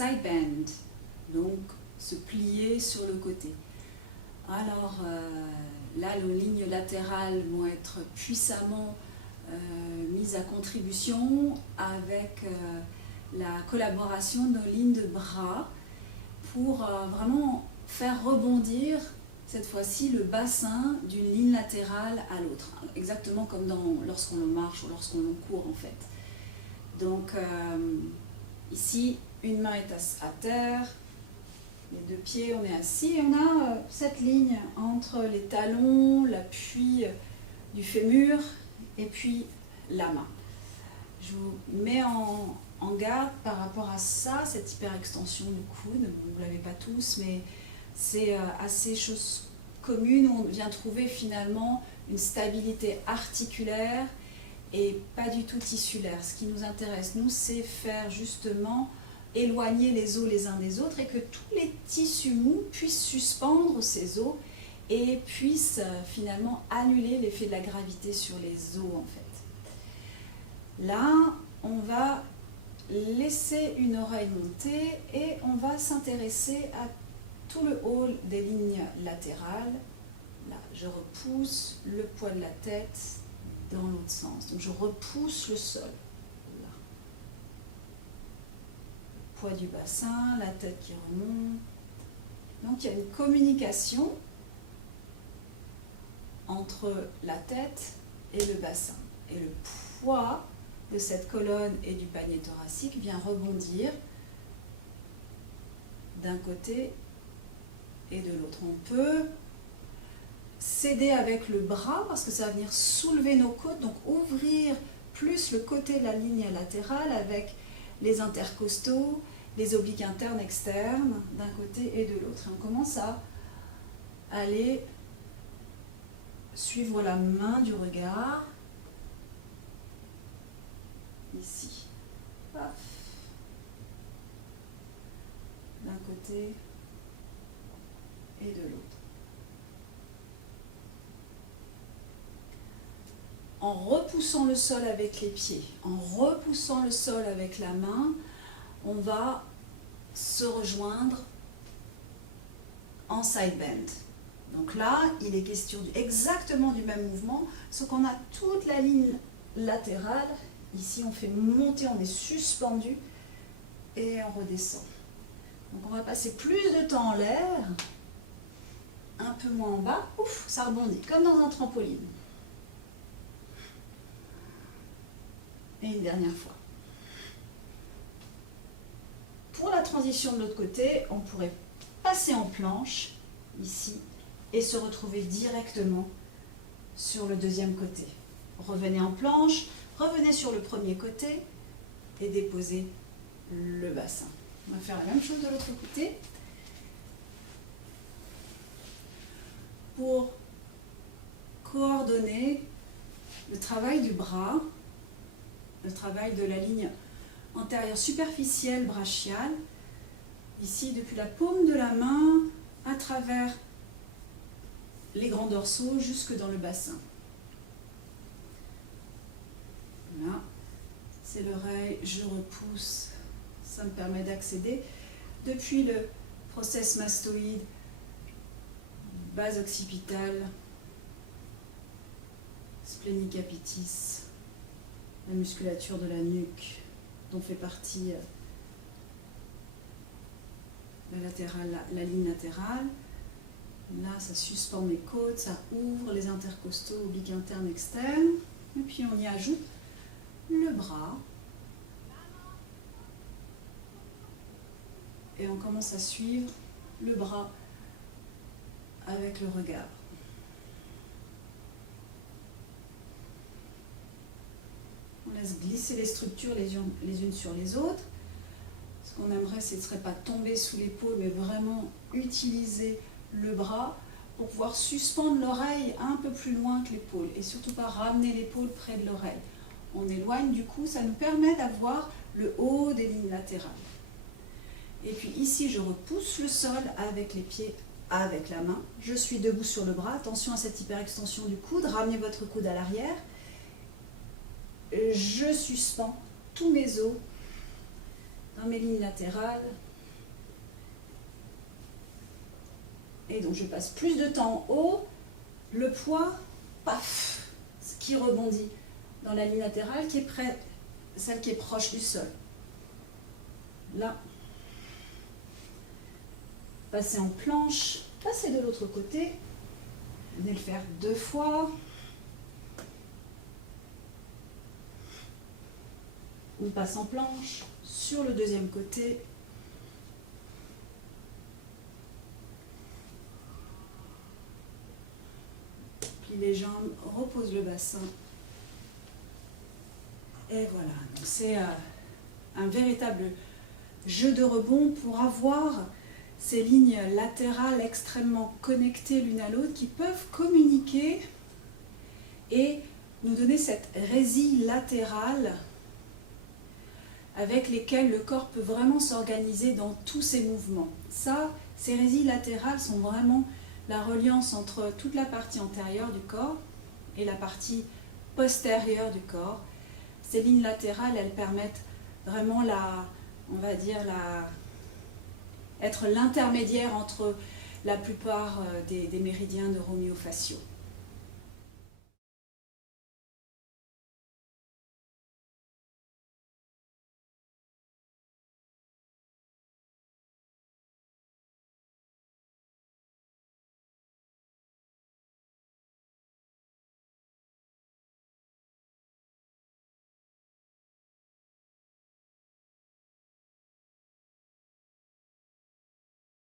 side bend, donc se plier sur le côté. Alors là, nos lignes latérales vont être puissamment mises à contribution avec la collaboration de nos lignes de bras pour vraiment faire rebondir cette fois-ci le bassin d'une ligne latérale à l'autre, exactement comme lorsqu'on marche ou lorsqu'on court en fait. Donc ici, une main est à terre, les deux pieds, on est assis, et on a cette ligne entre les talons, l'appui du fémur et puis la main. Je vous mets en garde par rapport à ça, cette hyperextension du coude. Vous ne l'avez pas tous, mais c'est assez chose commune où on vient trouver finalement une stabilité articulaire et pas du tout tissulaire. Ce qui nous intéresse, nous, c'est faire justement éloigner les os les uns des autres et que tous les tissus mous puissent suspendre ces os et puissent finalement annuler l'effet de la gravité sur les os en fait. Là, on va laisser une oreille monter et on va s'intéresser à tout le haut des lignes latérales. Là, je repousse le poids de la tête dans l'autre sens. Donc je repousse le sol. Là. Le poids du bassin, la tête qui remonte. Donc il y a une communication entre la tête et le bassin. Et le poids de cette colonne et du panier thoracique vient rebondir d'un côté et de l'autre. On peut s'aider avec le bras parce que ça va venir soulever nos côtes, donc ouvrir plus le côté de la ligne latérale avec les intercostaux, les obliques internes externes d'un côté et de l'autre. Et on commence à aller suivre la main du regard ici. Paf. D'un côté et de l'autre. En repoussant le sol avec les pieds, en repoussant le sol avec la main, on va se rejoindre en side bend. Donc là, il est question exactement du même mouvement, sauf qu'on a toute la ligne latérale. Ici, on fait monter, on est suspendu et on redescend. Donc on va passer plus de temps en l'air, un peu moins en bas, ouf, ça rebondit, comme dans un trampoline. Et une dernière fois. Pour la transition de l'autre côté, on pourrait passer en planche, ici, et se retrouver directement sur le deuxième côté. Revenez en planche, revenez sur le premier côté et déposez le bassin. On va faire la même chose de l'autre côté. Pour coordonner le travail du bras, le travail de la ligne antérieure superficielle brachiale, ici depuis la paume de la main à travers les grands dorsaux jusque dans le bassin. Là, c'est l'oreille, je repousse, ça me permet d'accéder depuis le process mastoïde, base occipitale, splénique capitis, la musculature de la nuque dont fait partie la ligne latérale. Là, ça suspend mes côtes, ça ouvre les intercostaux, obliques internes, externes. Et puis on y ajoute le bras. Et on commence à suivre le bras avec le regard. On laisse glisser les structures les unes sur les autres. Ce qu'on aimerait, ce ne serait pas tomber sous l'épaule, mais vraiment utiliser le bras pour pouvoir suspendre l'oreille un peu plus loin que l'épaule et surtout pas ramener l'épaule près de l'oreille. On éloigne du coup, ça nous permet d'avoir le haut des lignes latérales. Et puis ici, je repousse le sol avec les pieds, avec la main. Je suis debout sur le bras. Attention à cette hyperextension du coude. Ramenez votre coude à l'arrière. Je suspends tous mes os dans mes lignes latérales Et donc je passe plus de temps en haut, le poids, paf, qui rebondit dans la ligne latérale, qui est celle qui est proche du sol. Là, passer en planche, passer de l'autre côté, venez le faire 2 fois. On passe en planche sur le deuxième côté. Plie les jambes, repose le bassin. Et voilà, c'est un véritable jeu de rebond pour avoir ces lignes latérales extrêmement connectées l'une à l'autre qui peuvent communiquer et nous donner cette résille latérale avec lesquelles le corps peut vraiment s'organiser dans tous ses mouvements. Ça, ces résilles latérales sont vraiment la reliance entre toute la partie antérieure du corps et la partie postérieure du corps. Ces lignes latérales, elles permettent vraiment être l'intermédiaire entre la plupart des méridiens neuromyofasciaux.